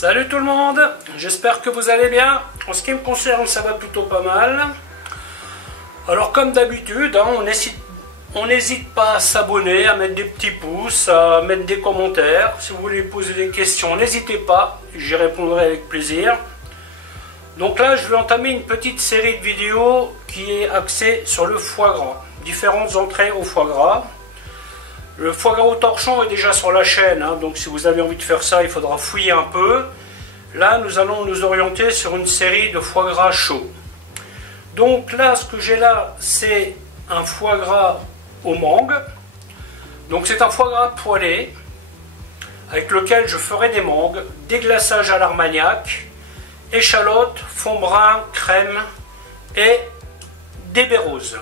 Salut tout le monde, j'espère que vous allez bien. En ce qui me concerne, ça va plutôt pas mal. Alors comme d'habitude, on n'hésite pas à s'abonner, à mettre des petits pouces, à mettre des commentaires. Si vous voulez poser des questions, n'hésitez pas, j'y répondrai avec plaisir. Donc là, je vais entamer une petite série de vidéos qui est axée sur le foie gras. Différentes entrées au foie gras. Le foie gras au torchon est déjà sur la chaîne, donc si vous avez envie de faire ça, il faudra fouiller un peu. Là, nous allons nous orienter sur une série de foie gras chaud. Donc là, ce que j'ai là, c'est un foie gras au mangue. Donc c'est un foie gras poêlé, avec lequel je ferai des mangues, des glaçages à l'armagnac, échalotes, fond brun, crème et des baies roses.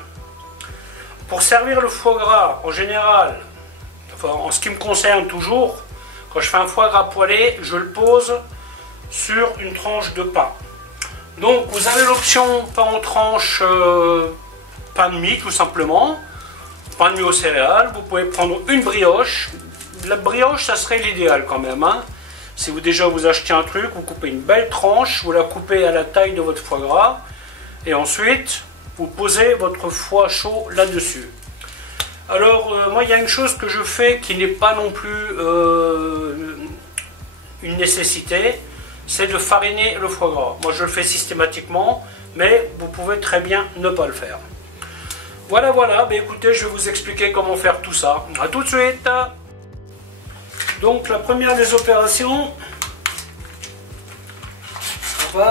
Pour servir le foie gras, en général, en ce qui me concerne toujours, quand je fais un foie gras poêlé, je le pose sur une tranche de pain. Donc vous avez l'option pain en tranche, pain de mie tout simplement, pain de mie aux céréales. Vous pouvez prendre une brioche. La brioche, ça serait l'idéal quand même. Si vous achetez un truc, vous coupez une belle tranche, vous la coupez à la taille de votre foie gras, et ensuite vous posez votre foie chaud là-dessus. Alors, moi, il y a une chose que je fais qui n'est pas non plus une nécessité, c'est de fariner le foie gras. Moi, je le fais systématiquement, mais vous pouvez très bien ne pas le faire. Voilà, écoutez, je vais vous expliquer comment faire tout ça. A tout de suite. Donc, la première des opérations, on va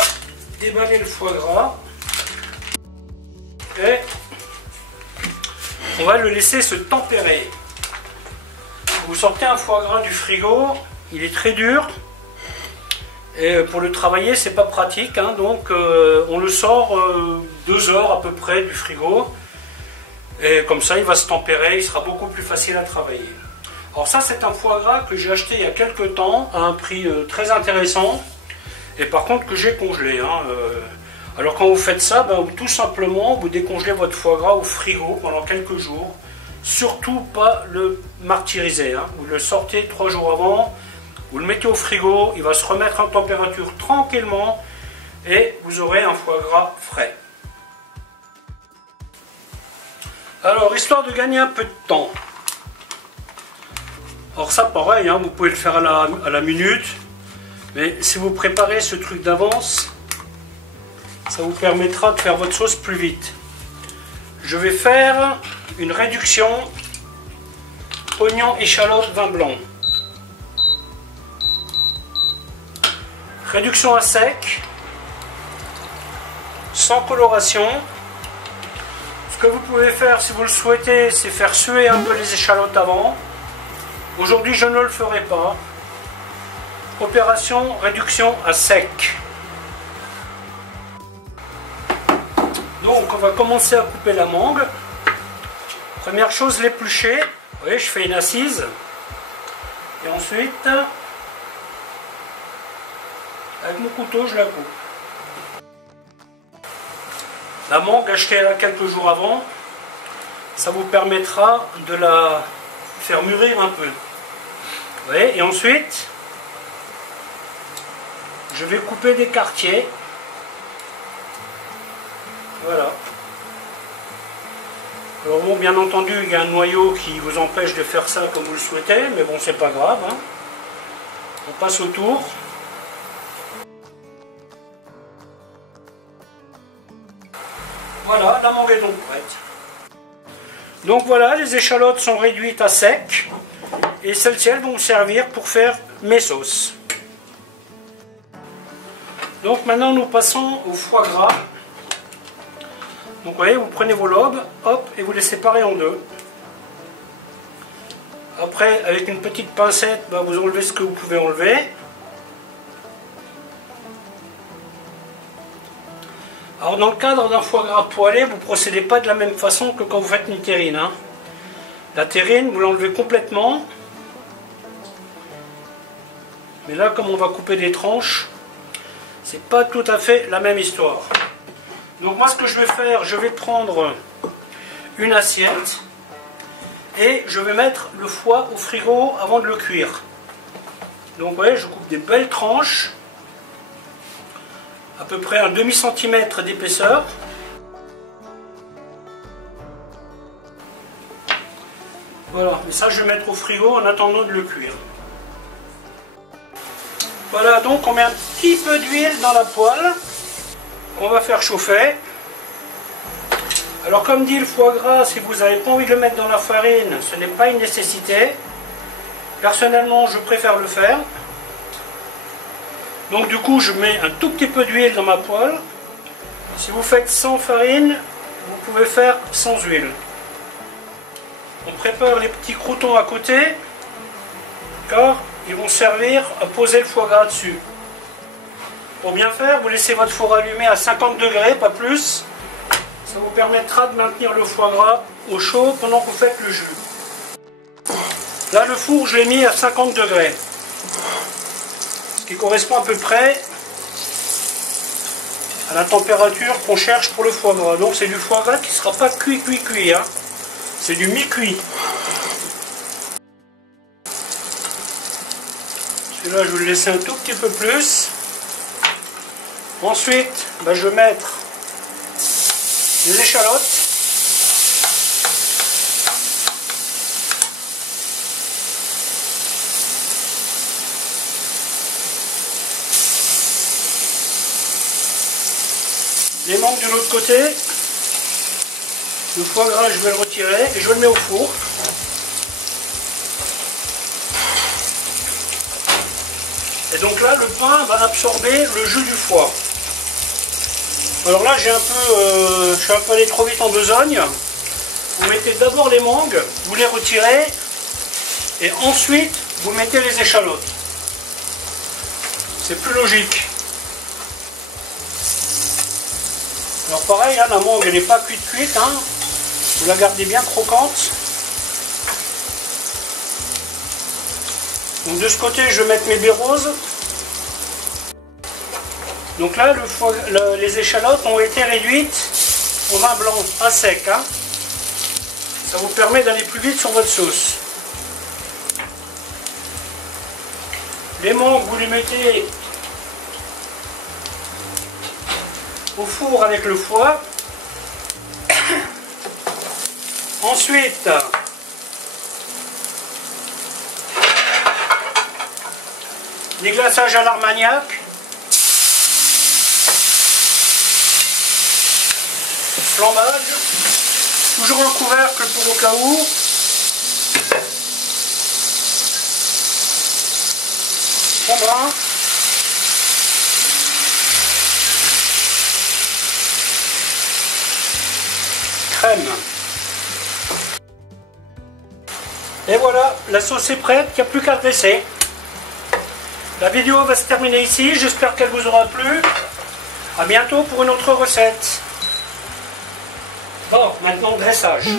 déballer le foie gras et on va le laisser se tempérer. Vous sortez un foie gras du frigo, il est très dur et pour le travailler c'est pas pratique, donc on le sort 2 heures à peu près du frigo et comme ça il va se tempérer, il sera beaucoup plus facile à travailler. Alors ça, c'est un foie gras que j'ai acheté il y a quelques temps à un prix très intéressant et par contre que j'ai congelé. Alors quand vous faites ça, tout simplement vous décongelez votre foie gras au frigo pendant quelques jours. Surtout pas le martyriser. Vous le sortez 3 jours avant, vous le mettez au frigo, il va se remettre en température tranquillement et vous aurez un foie gras frais. Alors, histoire de gagner un peu de temps. Alors ça pareil, vous pouvez le faire à la minute, mais si vous préparez ce truc d'avance, ça vous permettra de faire votre sauce plus vite. Je vais faire une réduction oignon, échalote, vin blanc. Réduction à sec, sans coloration. Ce que vous pouvez faire si vous le souhaitez, c'est faire suer un peu les échalotes avant. Aujourd'hui, je ne le ferai pas. Opération réduction à sec. Donc, on va commencer à couper la mangue. Première chose, l'éplucher. Vous voyez, je fais une assise. Et ensuite, avec mon couteau, je la coupe. La mangue achetée là quelques jours avant, ça vous permettra de la faire mûrir un peu. Vous voyez, et ensuite, je vais couper des quartiers. Voilà. Alors bon, bien entendu, il y a un noyau qui vous empêche de faire ça comme vous le souhaitez, mais bon, c'est pas grave. On passe autour. Voilà, la mangue est donc prête. Donc voilà, les échalotes sont réduites à sec. Et celles-ci, elles vont me servir pour faire mes sauces. Donc maintenant, nous passons au foie gras. Donc vous voyez, vous prenez vos lobes, hop, et vous les séparez en deux. Après, avec une petite pincette, vous enlevez ce que vous pouvez enlever. Alors dans le cadre d'un foie gras poêlé, vous ne procédez pas de la même façon que quand vous faites une terrine. La terrine, vous l'enlevez complètement. Mais là, comme on va couper des tranches, c'est pas tout à fait la même histoire. Donc moi, ce que je vais faire, je vais prendre une assiette et je vais mettre le foie au frigo avant de le cuire. Donc vous voyez, je coupe des belles tranches à peu près un demi-centimètre d'épaisseur. Voilà, mais ça je vais mettre au frigo en attendant de le cuire. Voilà, donc on met un petit peu d'huile dans la poêle qu'on va faire chauffer. Alors comme dit le foie gras, si vous n'avez pas envie de le mettre dans la farine, ce n'est pas une nécessité. Personnellement, je préfère le faire. Donc du coup, je mets un tout petit peu d'huile dans ma poêle. Si vous faites sans farine, vous pouvez faire sans huile. On prépare les petits croûtons à côté, car ils vont servir à poser le foie gras dessus. Pour bien faire, vous laissez votre four allumé à 50 degrés, pas plus. Ça vous permettra de maintenir le foie gras au chaud pendant que vous faites le jus. Là, le four, je l'ai mis à 50 degrés. Ce qui correspond à peu près à la température qu'on cherche pour le foie gras. Donc c'est du foie gras qui ne sera pas cuit. Hein. C'est du mi-cuit. Celui-là, je vais le laisser un tout petit peu plus. Ensuite, je vais mettre les échalotes. Les mangues de l'autre côté. Le foie gras, je vais le retirer et je le mets au four. Et donc là, le pain va absorber le jus du foie. Alors là, je suis un peu allé trop vite en besogne. Vous mettez d'abord les mangues, vous les retirez, et ensuite, vous mettez les échalotes. C'est plus logique. Alors pareil, hein, la mangue, elle n'est pas cuite, hein. Vous la gardez bien croquante. Donc de ce côté, je vais mettre mes baies roses. Donc là, les échalotes ont été réduites au vin blanc à sec. Hein. Ça vous permet d'aller plus vite sur votre sauce. Les mangues, vous les mettez au four avec le foie. Ensuite, des glaçages à l'armagnac. Flambage. Toujours un couvercle pour au cas où. Fond brun. Crème. Et voilà, la sauce est prête, il n'y a plus qu'à dresser. La vidéo va se terminer ici, j'espère qu'elle vous aura plu. A bientôt pour une autre recette. Bon, maintenant dressage.